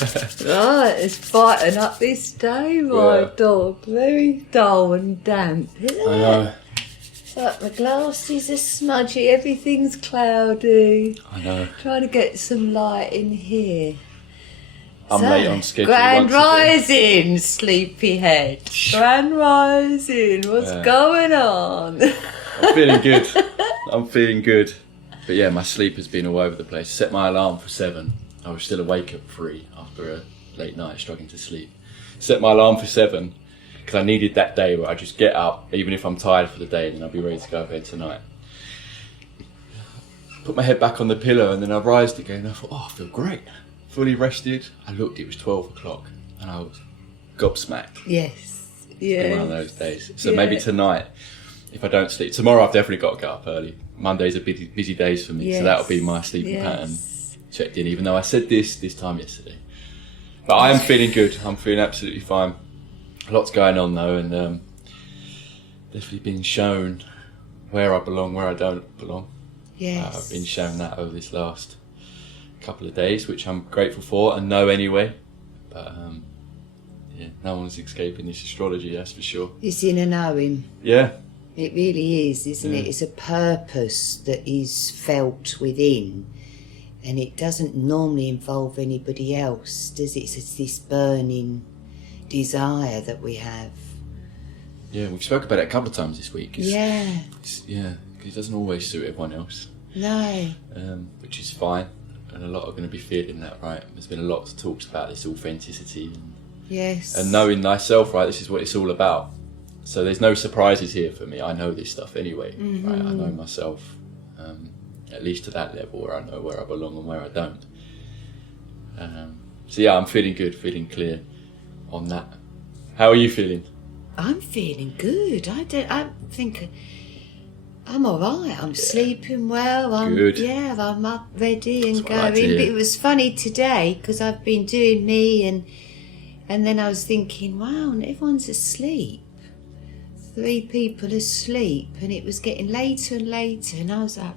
Right, it's brighten up this day, my dog. Very dull and damp, isn't it? I know. It's like my glasses are smudgy, everything's cloudy. I know. Trying to get some light in here. I'm late on schedule. Grand rising, sleepyhead. Grand rising, what's going on? I'm feeling good. I'm feeling good. But yeah, my sleep has been all over the place. Set my alarm for 7. I was still awake at 3 after a late night struggling to sleep. Set my alarm for 7 because I needed that day where I just get up, even if I'm tired for the day, and then I'll be ready to go to bed tonight. Put my head back on the pillow and then I rised again and I thought, I feel great. Fully rested. I looked, it was 12 o'clock and I was gobsmacked. Yes. It's been one of those days. So maybe tonight, if I don't sleep, tomorrow I've definitely got to get up early. Mondays are busy days for me, so that'll be my sleeping pattern checked in, even though I said this time yesterday. But I am feeling good. I'm feeling absolutely fine. Lots going on though, and definitely being shown where I belong, where I don't belong. Yes. I've been shown that over this last couple of days, which I'm grateful for and know anyway. But no one's escaping this astrology, that's for sure. It's in a knowing. Yeah. It really is, isn't it? It's a purpose that is felt within, and it doesn't normally involve anybody else, does it? It's this burning desire that we have. Yeah, we've spoken about it a couple of times this week. It doesn't always suit everyone else. No. Which is fine, and a lot are going to be feeling that, right? There's been a lot of talks about this authenticity and knowing thyself, right? This is what it's all about. So there's no surprises here for me. I know this stuff anyway. Right? I know myself, at least to that level where I know where I belong and where I don't. So yeah, I'm feeling good, feeling clear on that. How are you feeling? I'm feeling good. I think I'm all right. I'm sleeping well. Good. Yeah, I'm up ready and That's what I going. like to hear. But it was funny today because I've been doing me and then I was thinking, wow, and everyone's asleep. 3 people asleep, and it was getting later and later, and I was like,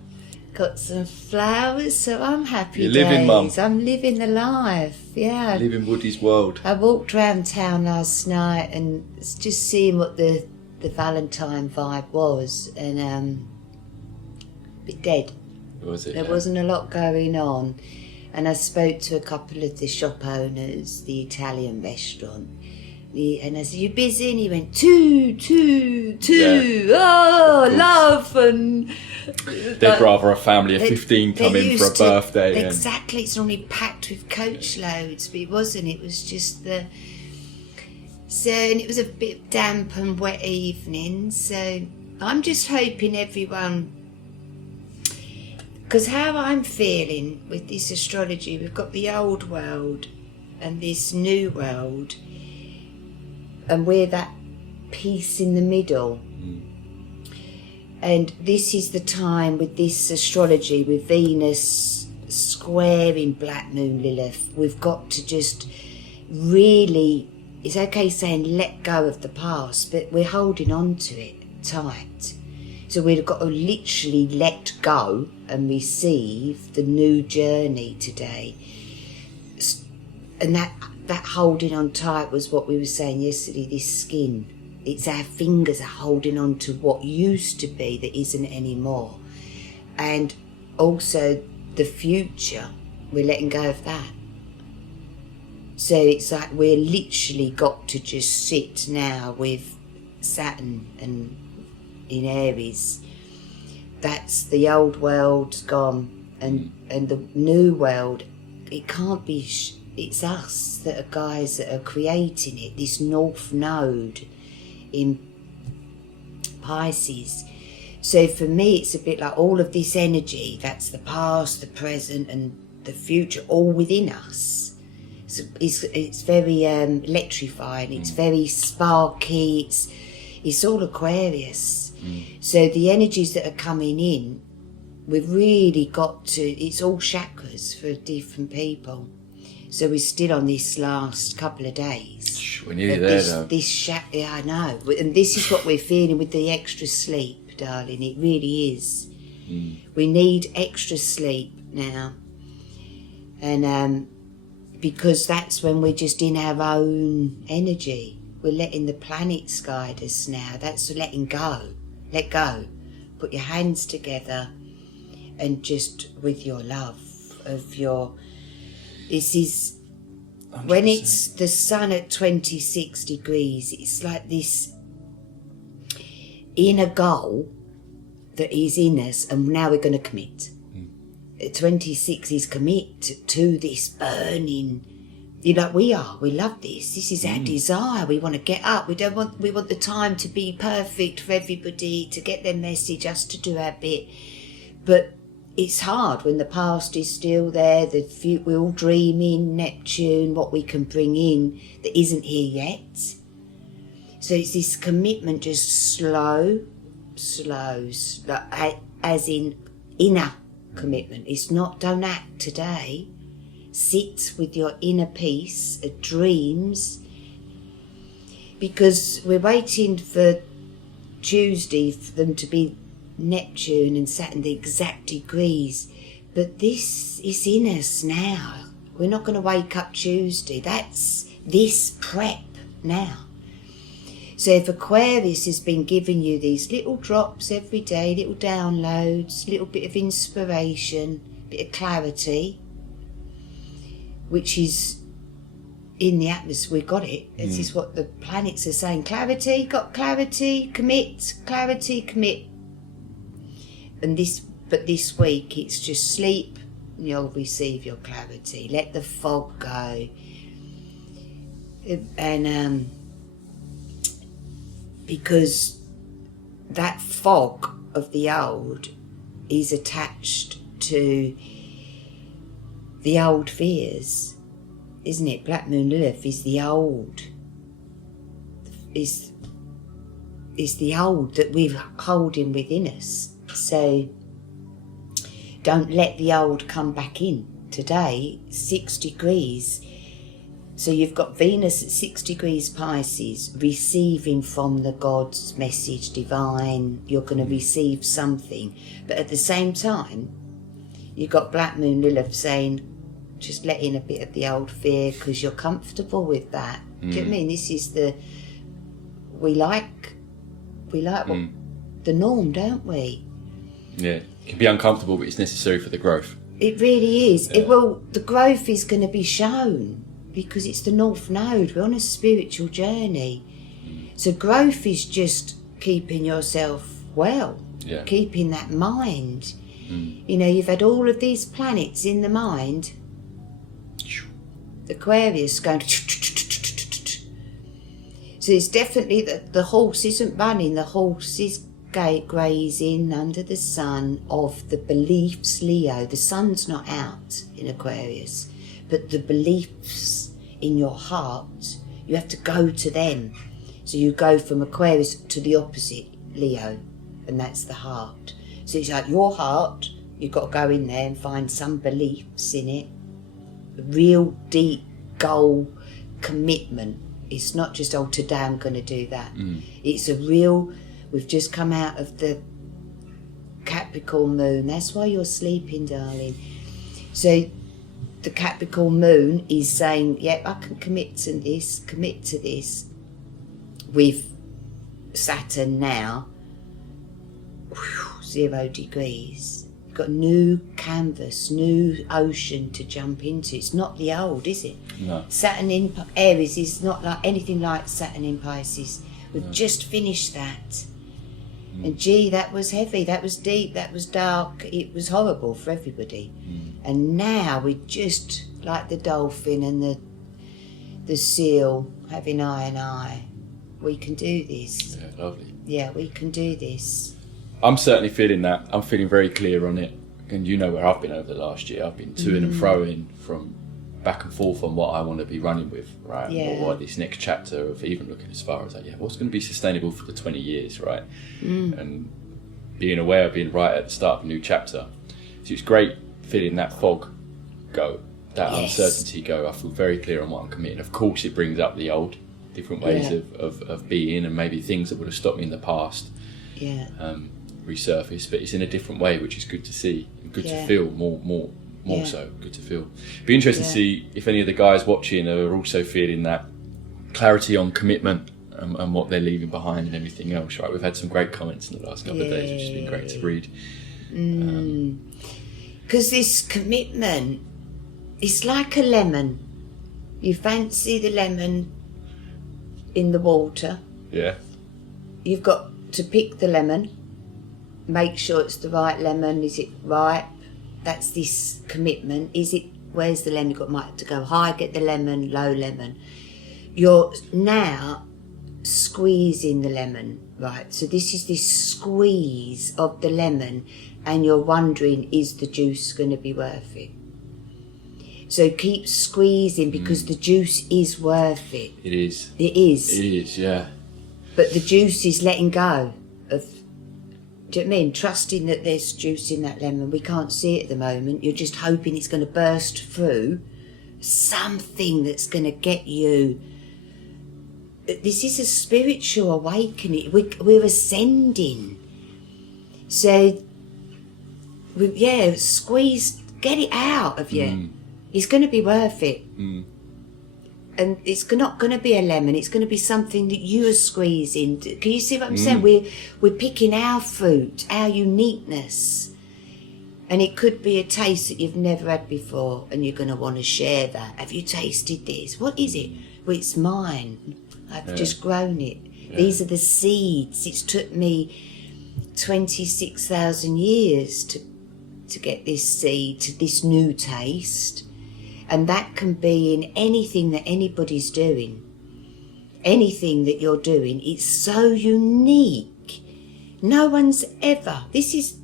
got some flowers, so I'm happy. You're living, Mum. I'm living the life, yeah. Live in Woody's world. I walked around town last night and just seeing what the Valentine vibe was, and a bit dead. Was it? There wasn't a lot going on, and I spoke to a couple of the shop owners, the Italian restaurant. And I said, "You busy?" And he went, two. Oh, love. And they'd rather a family of 15 come in for a birthday. Exactly. It's normally packed with coach loads, but it wasn't. It was just and it was a bit damp and wet evening. So I'm just hoping everyone, because how I'm feeling with this astrology, we've got the old world and this new world. And we're that piece in the middle. And this is the time with this astrology, with Venus squaring Black Moon Lilith, we've got to just really, it's okay saying let go of the past, but we're holding on to it tight. So we've got to literally let go and receive the new journey today. And that holding on tight was what we were saying yesterday, this skin. It's our fingers are holding on to what used to be that isn't anymore. And also the future, we're letting go of that. So it's like we're literally got to just sit now with Saturn and in Aries. That's the old world's gone, and the new world, it can't be... It's us that are guys that are creating it, this North Node in Pisces. So for me, it's a bit like all of this energy, that's the past, the present and the future, all within us. So it's very electrifying, it's very sparky, it's all Aquarius. So the energies that are coming in, we've really got to, it's all chakras for different people. So we're still on this last couple of days. We're nearly there, though. Yeah, I know. And this is what we're feeling with the extra sleep, darling. It really is. We need extra sleep now. And because that's when we're just in our own energy. We're letting the planets guide us now. That's letting go. Let go. Put your hands together and just with your love of your... This is... 100%. When it's the sun at 26 degrees, it's like this inner goal that is in us, and now we're going to commit. At 26 is commit to this burning... we are. We love this. This is our desire. We want to get up. We want the time to be perfect for everybody, to get their message, us to do our bit. But it's hard when the past is still there. We're all dreaming Neptune, what we can bring in that isn't here yet. So it's this commitment, just slow, as in inner commitment. It's not don't act today. Sit with your inner peace, dreams, because we're waiting for Tuesday for them to be Neptune and Saturn, the exact degrees. But this is in us now. We're not going to wake up Tuesday. That's this prep now. So if Aquarius has been giving you these little drops every day, little downloads, little bit of inspiration, bit of clarity, which is in the atmosphere, we got it. This is what the planets are saying. Clarity, got clarity, commit, clarity, commit. And this week it's just sleep and you'll receive your clarity. Let the fog go. And because that fog of the old is attached to the old fears, isn't it? Black Moon Lilith is the old. Is the old that we're holding within us. So don't let the old come back in. Today, 6 degrees. So you've got Venus at 6 degrees Pisces, receiving from the God's message, divine. You're going to receive something. But at the same time, you've got Black Moon Lilith saying, just let in a bit of the old fear because you're comfortable with that. Do you know what I mean? This is we like what, the norm, don't we? Yeah, it can be uncomfortable, but it's necessary for the growth. It really is. Yeah. The growth is going to be shown because it's the North Node. We're on a spiritual journey. So growth is just keeping yourself well, keeping that mind. You've had all of these planets in the mind. Aquarius going... So it's definitely that the horse isn't running. The horse is grazing under the sun of the beliefs, Leo. The sun's not out in Aquarius, but the beliefs in your heart, you have to go to them. So you go from Aquarius to the opposite, Leo, and that's the heart. So it's like your heart, you've got to go in there and find some beliefs in it. A real deep goal commitment. It's not just, today I'm going to do that. It's a real... We've just come out of the Capricorn moon. That's why you're sleeping, darling. So the Capricorn moon is saying, I can commit to this. With Saturn now, 0 degrees. You've got new canvas, new ocean to jump into. It's not the old, is it? No. Saturn in Aries is not like anything like Saturn in Pisces. We've just finished that. And that was heavy, that was deep, that was dark. It was horrible for everybody. And now we're just like the dolphin and the seal having eye and eye. We can do this. Yeah, lovely. Yeah, we can do this. I'm certainly feeling that. I'm feeling very clear on it. And you know where I've been over the last year. I've been to-ing and fro-ing from back and forth on what I want to be running with, right? Yeah. What this next chapter of even looking as far as what's going to be sustainable for the 20 years, right? And being aware of being right at the start of a new chapter. So it's great feeling that fog go, that uncertainty go. I feel very clear on what I'm committing. Of course, it brings up the old, different ways of being, and maybe things that would have stopped me in the past resurface, but it's in a different way, which is good to see and good to feel, more more so. Good to feel. Be interesting to see if any of the guys watching are also feeling that clarity on commitment and what they're leaving behind and everything else, right? We've had some great comments in the last couple of days, which has been great to read. Because this commitment, it's like a lemon. You fancy the lemon in the water. Yeah. You've got to pick the lemon, make sure it's the right lemon. Is it ripe? That's this commitment. Where's the lemon? You've got to go high, get the lemon, low lemon. You're now squeezing the lemon, right? So this is this squeeze of the lemon, and you're wondering, is the juice going to be worth it? So keep squeezing, because the juice is worth it. It is. It is. It is, yeah. But the juice is letting go of, do you know what I mean? Trusting that there's juice in that lemon. We can't see it at the moment. You're just hoping it's going to burst through something that's going to get you. This is a spiritual awakening. We're ascending. So, squeeze, get it out of you. It's going to be worth it. And it's not going to be a lemon. It's going to be something that you are squeezing. Can you see what I'm saying? We're picking our fruit, our uniqueness. And it could be a taste that you've never had before, and you're going to want to share that. Have you tasted this? What is it? Well, it's mine. I've just grown it. Yeah. These are the seeds. It's took me 26,000 years to get this seed, to this new taste. And that can be in anything that anybody's doing. Anything that you're doing. It's so unique. No one's ever. This is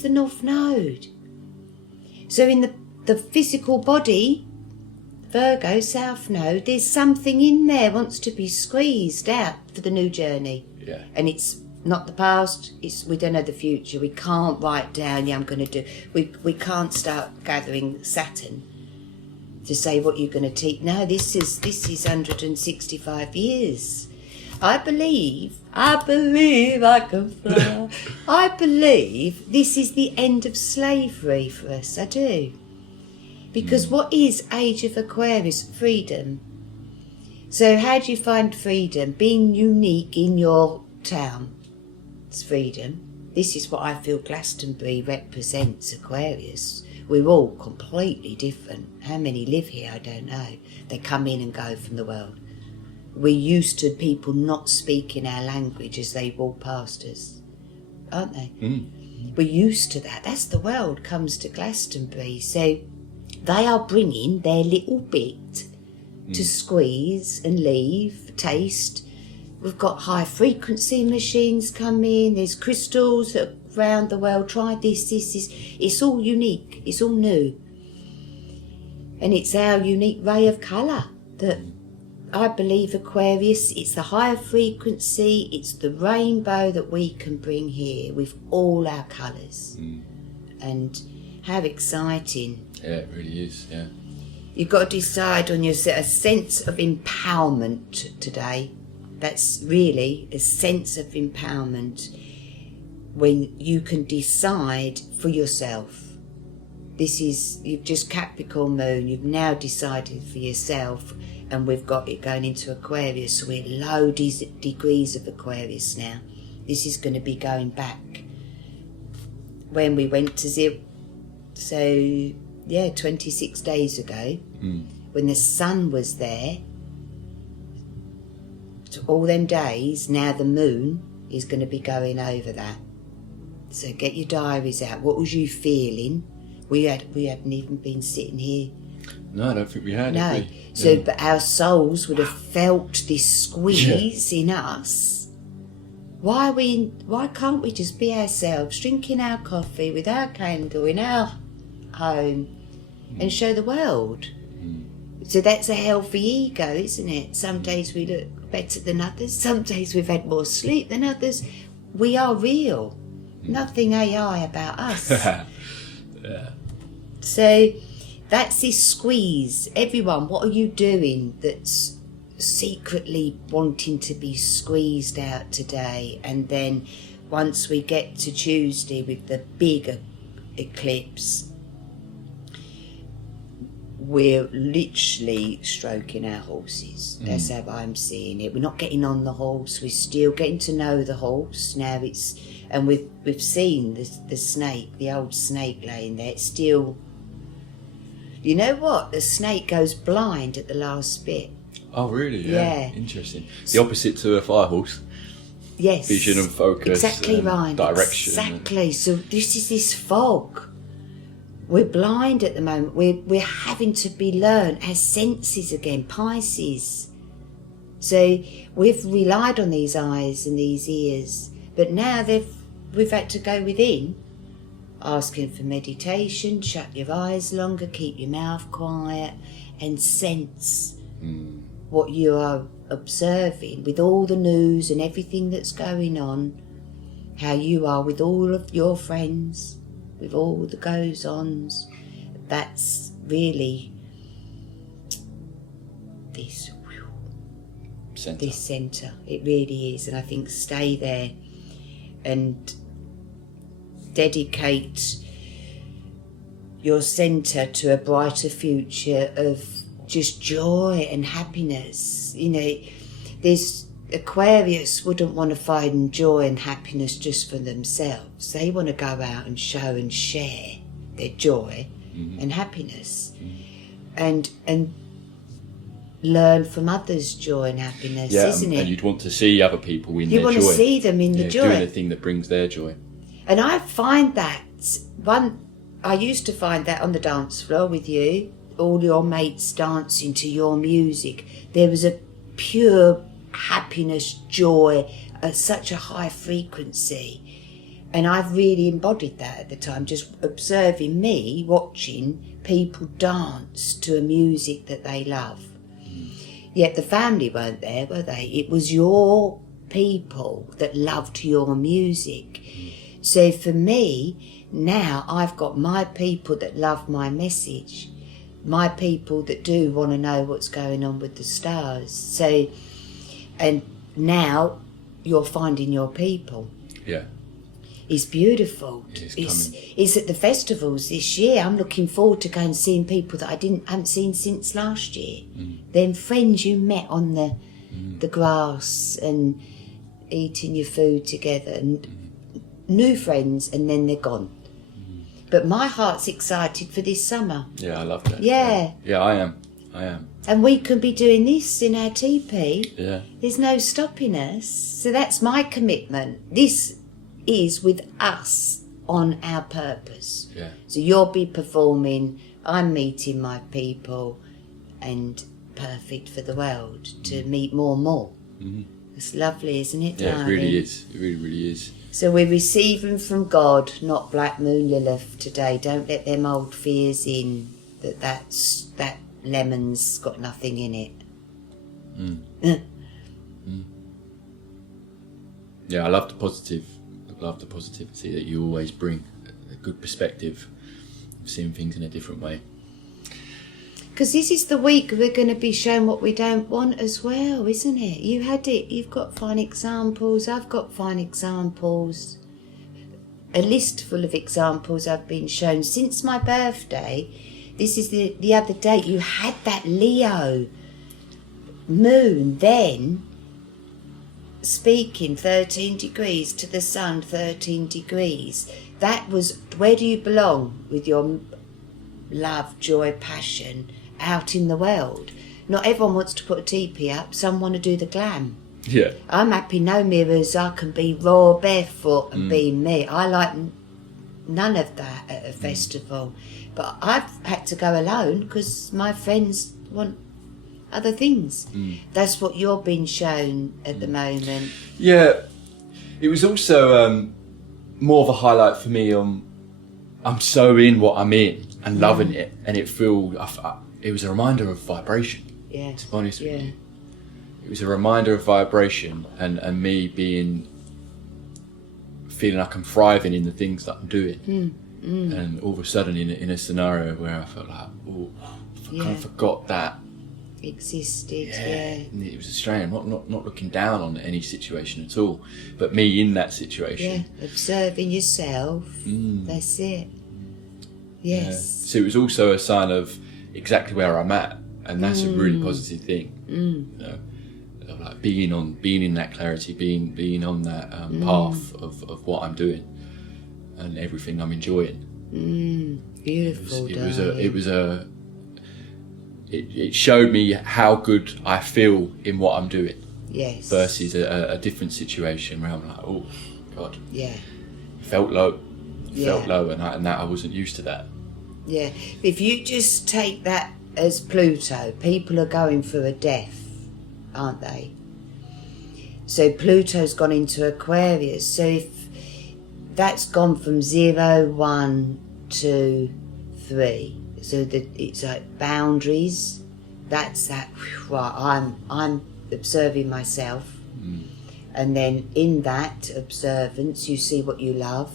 the North Node. So in the physical body, Virgo, South Node, there's something in there wants to be squeezed out for the new journey. Yeah. And it's not the past, we don't know the future. We can't write down, I'm going to do. We can't start gathering Saturn to say what you're going to teach. No, this is 165 years. I believe I can fly. I believe this is the end of slavery for us. I do. Because what is Age of Aquarius? Freedom. So how do you find freedom? Being unique in your town. It's freedom. This is what I feel Glastonbury represents, Aquarius. We're all completely different. How many live here? I don't know. They come in and go from the world. We're used to people not speaking our language as they walk past us, aren't they? We're used to that. That's the world comes to Glastonbury. So they are bringing their little bit to squeeze and leave, taste. We've got high frequency machines coming. There's crystals around the world. Try this. It's all unique. It's all new. And it's our unique ray of colour that I believe Aquarius, it's the higher frequency, it's the rainbow that we can bring here with all our colours. And how exciting. Yeah, it really is, yeah. You've got to decide on a sense of empowerment today. That's really a sense of empowerment when you can decide for yourself. You've just Capricorn moon, you've now decided for yourself, and we've got it going into Aquarius, so we're low degrees of Aquarius now. This is going to be going back when we went to zero. So, 26 days ago, when the sun was there, all them days, now the moon is going to be going over that. So get your diaries out. What was you feeling? We hadn't even been sitting here. No, I don't think we had. No. So, but our souls would have felt this squeeze in us. Why can't we just be ourselves, drinking our coffee with our candle in our home and show the world? So that's a healthy ego, isn't it? Some days we look better than others. Some days we've had more sleep than others. We are real. Nothing AI about us. Yeah. So that's this squeeze. Everyone, what are you doing that's secretly wanting to be squeezed out today? And then once we get to Tuesday with the big eclipse, we're literally stroking our horses. That's how I'm seeing it. We're not getting on the horse. We're still getting to know the horse. Now and we've seen the snake, the old snake laying there. It's still, you know what? The snake goes blind at the last bit. Oh, really? Yeah. Interesting. The opposite to a fire horse. Yes. Vision and focus. Exactly and right. Direction. Exactly. So this is this fog. We're blind at the moment. We're having to be learned as senses again, Pisces. So we've relied on these eyes and these ears, but now we've had to go within, asking for meditation, shut your eyes longer, keep your mouth quiet, and sense what you are observing with all the news and everything that's going on, how you are with all of your friends, with all the goes-ons. That's really this centre. It really is. And I think stay there and dedicate your centre to a brighter future of just joy and happiness. You know, there's Aquarius wouldn't want to find joy and happiness just for themselves. They want to go out and show and share their joy and happiness, and learn from others' joy and happiness, isn't it? And you'd want to see other people in their joy. You want to see them in the joy. Doing the thing that brings their joy. And I find that I used to find that on the dance floor with you, all your mates dancing to your music. There was a pure happiness, joy at such a high frequency. And I've really embodied that at the time, just observing me, watching people dance to a music that they love. Yet the family weren't there, were they? It was your people that loved your music. So for me, now I've got my people that love my message, my people that do want to know what's going on with the stars. So, and now you're finding your people. Yeah. It's beautiful. It's at the festivals this year. I'm looking forward to going and seeing people that I haven't seen since last year. Then friends you met on the grass and eating your food together, and new friends, and then they're gone. But my heart's excited for this summer. Yeah, I love that. Yeah. Yeah, I am. And we can be doing this in our teepee. Yeah. There's no stopping us. So that's my commitment. This is with us on our purpose. Yeah. So you'll be performing, I'm meeting my people, and perfect for the world to meet more and more. It's lovely, isn't it, Yeah, darling? it really is. It really, really is. So we're receiving from God, not Black Moon Lilith today. Don't let them old fears in that lemon's got nothing in it. Yeah, I love the positivity that you always bring, a good perspective of seeing things in a different way. Because this is the week we're going to be shown what we don't want as well, isn't it? You had it, you've got fine examples, I've got fine examples. A list full of examples I've been shown since my birthday. This is the other day, you had that Leo moon then, speaking 13 degrees to the sun, 13 degrees. That was, where do you belong with your love, joy, passion out in the world? Not everyone wants to put a teepee up, some want to do the glam. Yeah. I'm happy, no mirrors, I can be raw, barefoot and be me. I like none of that at a festival. But I've had to go alone because my friends want other things. That's what you're being shown at the moment. Yeah, it was also more of a highlight for me. I'm so in what I'm in and loving it, and it was a reminder of vibration. Yeah, to be honest with you, it was a reminder of vibration and me feeling like I'm thriving in the things that I'm doing. And all of a sudden, in a scenario where I felt like, I kind of forgot that existed. And it was strange. I'm not looking down on any situation at all, but me in that situation. Yeah, observing yourself. That's it. Yes. So it was also a sign of exactly where I'm at, and that's a really positive thing. You know, of like being in that clarity, being on that path of what I'm doing and everything I'm enjoying. Beautiful. It showed me how good I feel in what I'm doing. Yes. Versus a different situation where I'm like, oh God. Yeah. Felt low, and that I wasn't used to that. Yeah, if you just take that as Pluto, people are going through a death, aren't they? So Pluto's gone into Aquarius. So if that's gone from 0, 1, 2, 3, so that it's like boundaries. That's that. Right, I'm observing myself. And then in that observance, you see what you love.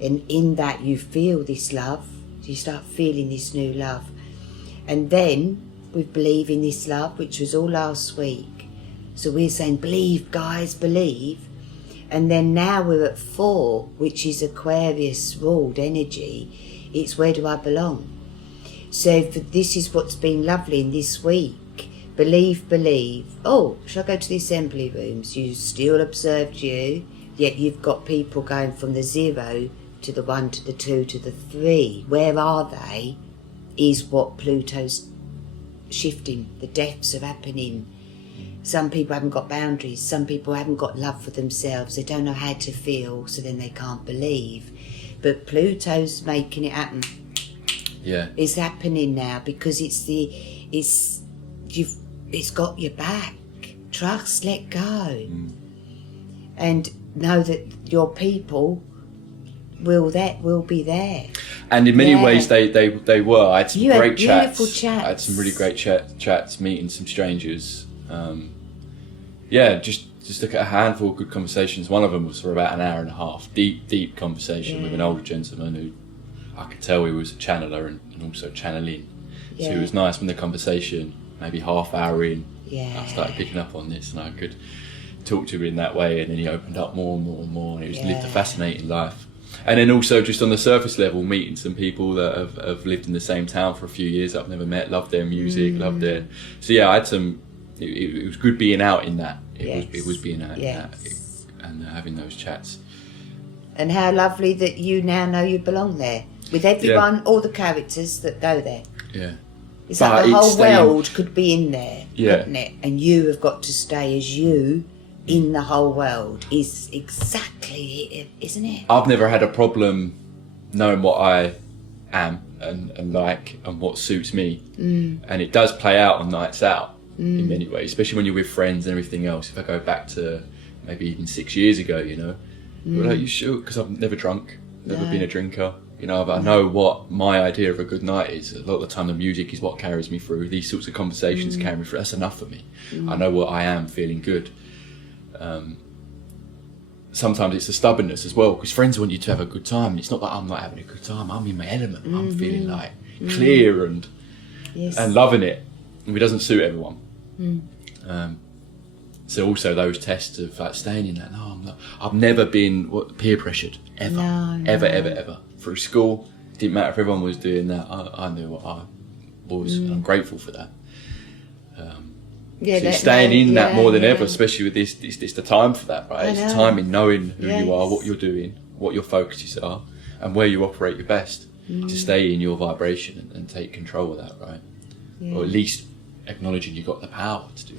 And in that, you feel this love. You start feeling this new love. And then, we believe in this love, which was all last week. So we're saying, believe, guys, believe. And then now we're at 4, which is Aquarius ruled energy. It's where do I belong? So this is what's been lovely in this week. Believe. Oh, shall I go to the assembly rooms? You still observed you, yet you've got people going from the 0 to the 1 to the 2 to the 3. Where are they? Is what Pluto's shifting. The deaths are happening. Some people haven't got boundaries. Some people haven't got love for themselves. They don't know how to feel, so then they can't believe. But Pluto's making it happen. Yeah. It's happening now because it's got your back. Trust, let go. And know that your people will be there. And in many ways they were. I had some great chats. chats. I had some really great chats, meeting some strangers. Just look at a handful of good conversations. One of them was for about an hour and a half. Deep conversation with an older gentleman who I could tell he was a channeler and also channeling. So it was nice when the conversation, maybe half hour in, I started picking up on this and I could talk to him in that way, and then he opened up more and he lived a fascinating life. And then also just on the surface level, meeting some people that have lived in the same town for a few years that I've never met, loved their music, loved their... So yeah, I had some... It was good being out in that. It was being out in that and having those chats. And how lovely that you now know you belong there. With everyone, all the characters that go there. Yeah. It's like the whole world could be in there, couldn't it? And you have got to stay as you in the whole world is exactly it, isn't it? I've never had a problem knowing what I am and like and what suits me. And it does play out on nights out in many ways, especially when you're with friends and everything else. If I go back to maybe even 6 years ago, you know, you're like, you should, because I've never drunk, never been a drinker. You know, but I know what my idea of a good night is. A lot of the time the music is what carries me through. These sorts of conversations carry me through. That's enough for me. I know what I am, feeling good. Sometimes it's the stubbornness as well, because friends want you to have a good time. And it's not that I'm not having a good time. I'm in my element. I'm feeling like clear and loving it. And it doesn't suit everyone. So also those tests of like staying in that. No, I'm not. I've never been peer pressured ever, ever. Through school, it didn't matter if everyone was doing that. I knew what I was, and I'm grateful for that. So staying in that more than ever, especially with this, it's the time for that, right? It's the time in knowing who you are, what you're doing, what your focuses are, and where you operate your best. To stay in your vibration and take control of that, right? Or at least acknowledging you've got the power to do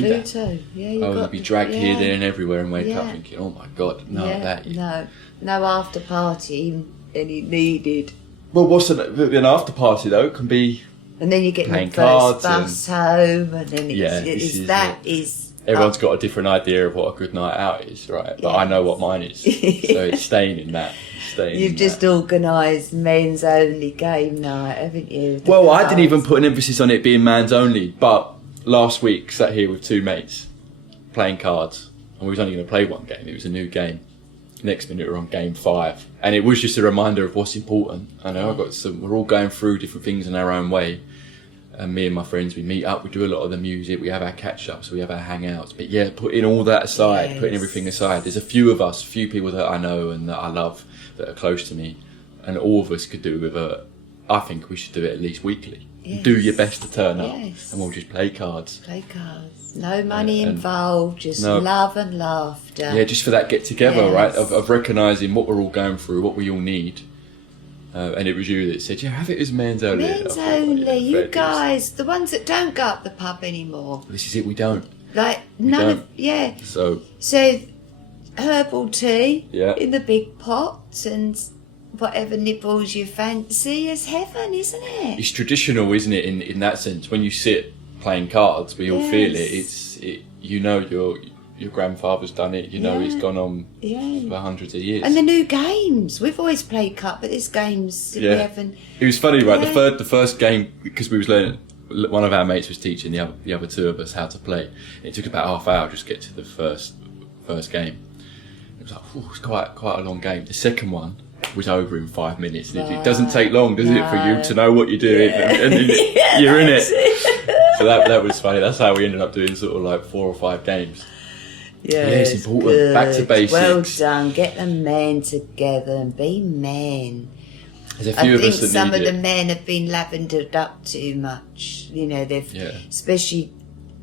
that. You'd be dragged here, there, and everywhere, and wake up thinking, "Oh my God, no, no after party any needed." Well, what's an after party though? It can be. And then you get the first bus home, and then everyone's got a different idea of what a good night out is, right? But I know what mine is, so it's staying in that. You've just organised men's only game night, haven't you? Well, I didn't even put an emphasis on it being man's only, but last week sat here with 2 mates playing cards, and we was only going to play one game. It was a new game. Next minute we're on game 5, and it was just a reminder of what's important. I know we're all going through different things in our own way, and me and my friends, we meet up, we do a lot of the music, we have our catch-ups, we have our hangouts, but putting all that aside, putting everything aside, there's a few people that I know and that I love that are close to me, and all of us could do with a I think we should do it at least weekly. Yes. Do your best to turn up, Yes. and we'll just play cards. Play cards. No money and involved, just no. love and laughter. Yeah, just for that get together, Yes. right? Of recognising what we're all going through, what we all need. And it was you that said, yeah, have it as men's only. Men's I thought, only. yeah, You fair dues. guys, the ones that don't go up the pub anymore. This is it, we don't. Like, none don't. of, yeah. So, So, herbal tea Yeah. in the big pot and whatever nibbles you fancy is heaven, isn't it? it's traditional, isn't it, in that sense? When you sit playing cards, we all feel it. You know your grandfather's done it, you know Yeah. it's gone on Yeah. for hundreds of years. And the new games. We've always played cup, but there's games that we Yeah. haven't. It was funny, right? Yeah. The first game, because we was learning, one of our mates was teaching the other two of us how to play. It took about half hour just to get to the first game. It was like, it's quite a long game. The second one was over in 5 minutes. And it doesn't take long, does it, for you to know what you're doing, and you're in it. So that was funny. That's how we ended up doing sort of like 4 or 5 games. Yeah, it's important. Back to basics. Well done. Get the men together and be men. There's a I few of think us that some need of the it. men have been lavendered up too much. You know, they've, especially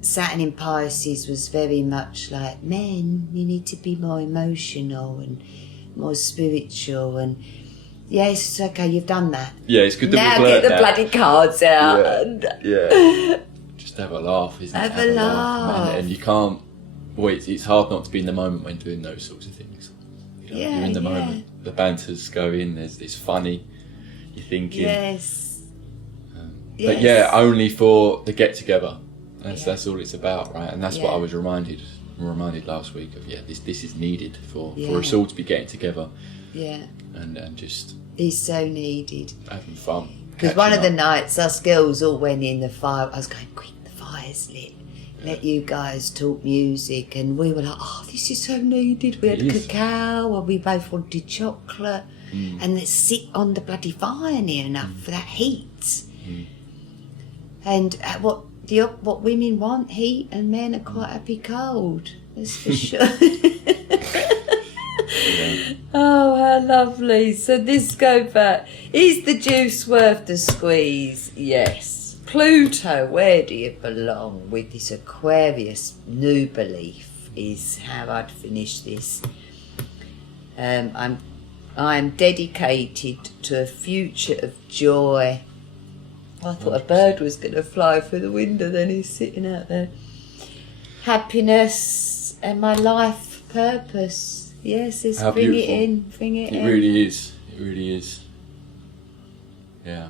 Saturn in Pisces was very much like, men, you need to be more emotional and more spiritual. And yes, okay, you've done that. Yeah, it's good that Now we've get learnt the that. bloody cards out. Yeah. And Yeah. Just have a laugh, isn't it? Have a laugh. Man. And you can't. Well, it's hard not to be in the moment when doing those sorts of things. You know, Yeah, you're in the yeah. moment. The banter's going. It's funny. You're thinking. Yes. But yeah, only for the get together. That's all it's about, right? And that's what I was reminded last week of. Yeah, this is needed for us all to be getting together. Yeah. And just. It's so needed. Having fun. Because one of the nights, us girls all went in the fire. I was going, quick, the fire's lit. Let you guys talk music. And we were like, oh, this is so needed. We had cacao and we both wanted chocolate. And let's sit on the bloody fire near enough for that heat. And what women want, heat, and men are quite happy cold. That's for sure. Oh, how lovely. So this go back. Is the juice worth the squeeze? Yes. Pluto, where do you belong with this Aquarius new belief is how I'd finish this. I'm dedicated to a future of joy. I thought a bird was going to fly through the window, then he's sitting out there. Happiness and my life purpose. Yes, it's bring beautiful. it in, bring it in. It really is. It really is. Yeah.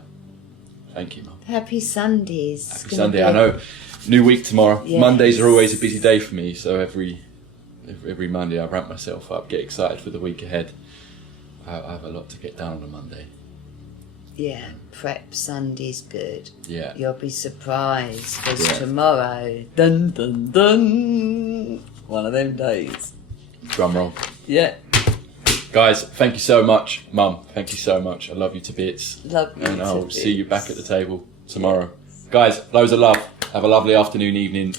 Thank you, Mum. Happy Sundays. Happy Sunday. I know. New week tomorrow. Yes. Mondays are always a busy day for me, so every Monday I ramp myself up, get excited for the week ahead. I have a lot to get done on a Monday. Yeah, prep Sunday's good. Yeah. You'll be surprised because tomorrow, dun dun dun, one of them days. Drum roll. Yeah. Guys, thank you so much. Mum, thank you so much. I love you to bits. Love you And to I'll bits. see you back at the table tomorrow. Guys, loads of love. Have a lovely afternoon, evening.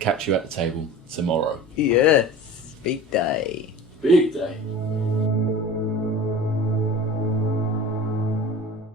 Catch you at the table tomorrow. Yes, big day. Big day.